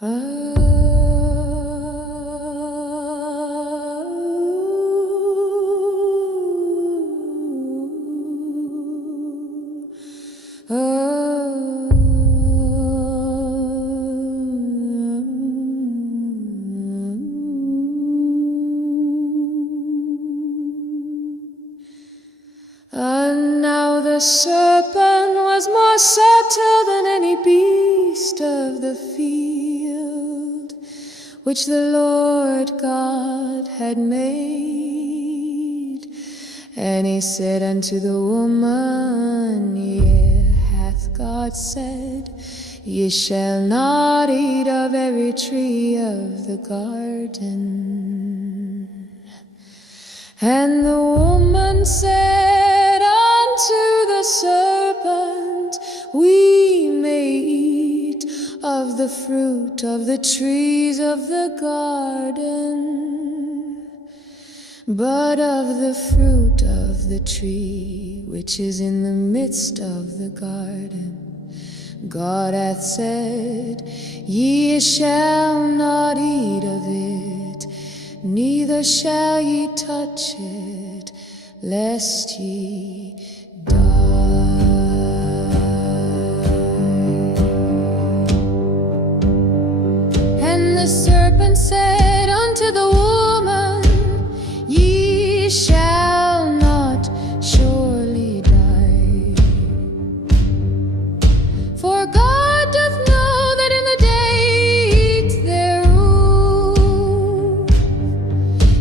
And now the serpent was more subtle than any beast of the field which the Lord God had made. And he said unto the woman, Yea, hath God said, Ye shall not eat of every tree of the garden. And the woman said unto the serpent, We may eat of the fruit of the trees of the garden, but of the fruit of the tree which is in the midst of the garden, God hath said, Ye shall not eat of it, neither shall ye touch it, lest ye die. And the serpent said unto the woman, Ye shall not surely die. For God doth know that in the day ye eat thereof,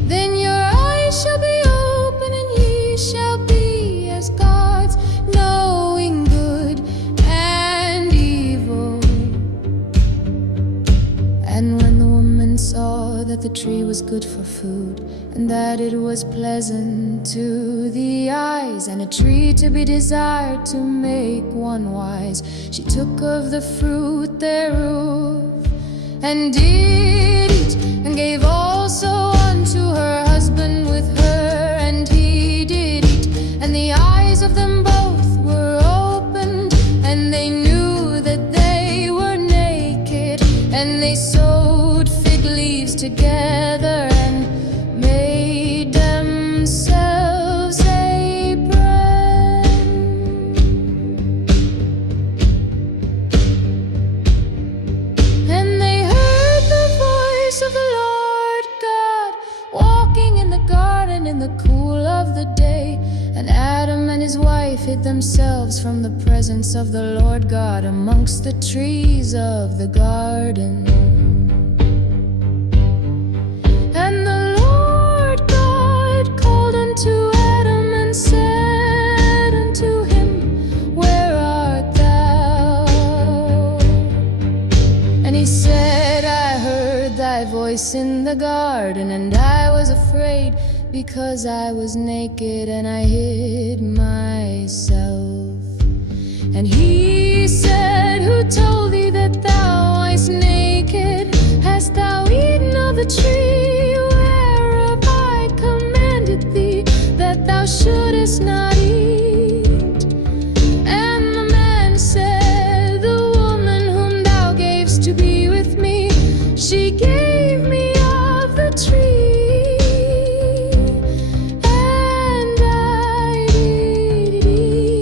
then your eyes shall be open, and ye shall be as gods, knowing good and evil. And when the woman saw that the tree was good for food, and that it was pleasant to the eyes, and a tree to be desired to make one wise, she took of the fruit thereof, and did eat, and gave also unto her husband with her, and he did eat. And the eyes of them both were opened, and they knew that they were naked, and they sewed fig leaves together, and made themselves aprons. And they heard the voice of the Lord God walking in the garden in the cool of the day. And Adam and his wife hid themselves from the presence of the Lord God amongst the trees of the garden. And the Lord God called unto Adam and said unto him, Where art thou? And he said, I heard thy voice in the garden, and I was afraid, because I was naked, and I hid myself. And he said, Who told thee that thou wast naked? Hast thou eaten of the tree whereof I commanded thee that thou shouldest not eat? And the man said, The woman whom thou gavest to be with me, she gave me of the tree, and I did eat.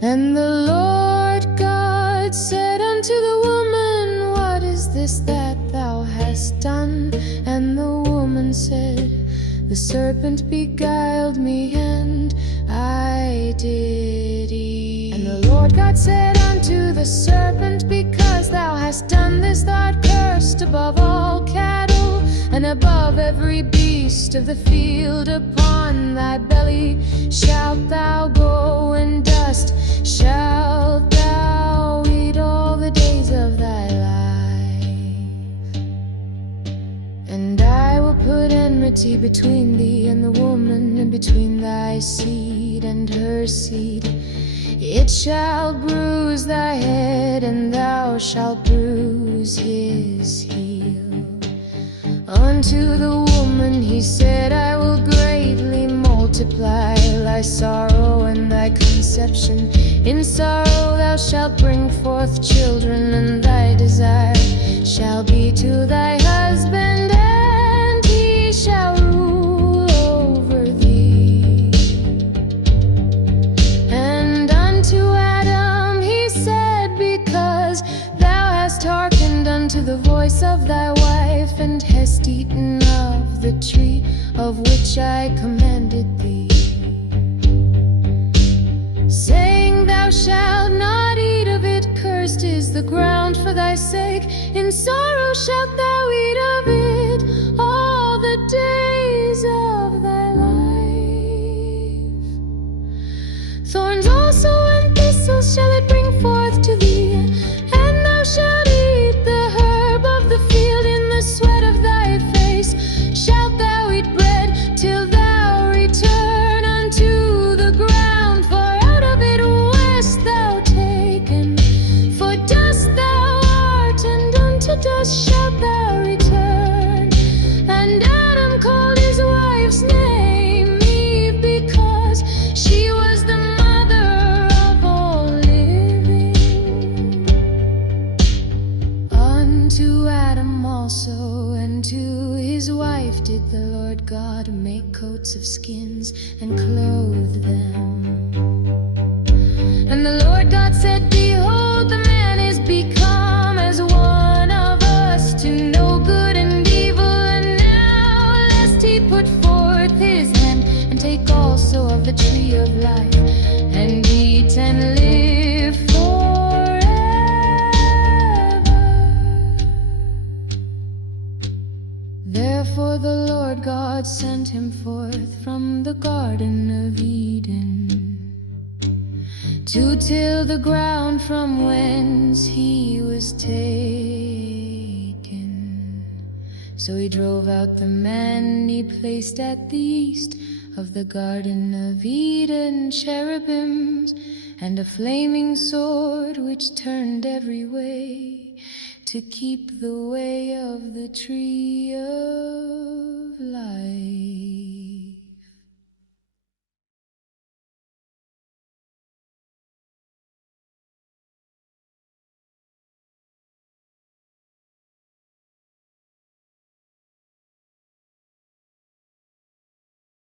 And the Lord God said unto the woman, What is this that thou hast done? And the woman said, The serpent beguiled me, and I did eat. And the Lord God said unto the serpent, Because thou hast done this, thou art cursed above all cattle, and above every beast of the field. Upon thy belly shalt thou go, and dust shalt thou eat all the days of thy life. And I will put enmity between thee and the woman, and between thy seed and her seed. It shall bruise thy head, and thou shalt bruise his heel. Unto the woman he said, I will greatly multiply thy sorrow and thy conception. In sorrow thou shalt bring forth children, and thy desire shall be to thy husband, and he shall rule over thee. And unto Adam he said, because thou hast hearkened unto the voice of thy wife, and hast eaten of the tree of which I commanded thee, saying, thou shalt not eat of it, cursed is the ground for thy sake, in sorrow shalt thou eat of it all the days of thy life. Thorns also and thistles shall it bring forth to thee, and thou shalt eat the herb of the field. In the sweat of thy face shalt thou eat bread, till thou return unto the ground, for out of it wast thou taken. For dust thou art, and unto dust shalt thou return. And Adam called his wife's name Eve, because she was the mother of all living. Unto Adam also and to his wife did the Lord God make coats of skins, and clothe them. And the Lord God said, behold, the man is become as one of us, to know good and evil. And now lest he put forth his hand, and take also of the tree of life, and eat and live forever. Therefore the Lord God sent him forth from the Garden of Eden, to till the ground from whence he was taken. So he drove out the man, and he placed at the east of the Garden of Eden cherubims, and a flaming sword which turned every way, to keep the way of the tree of life.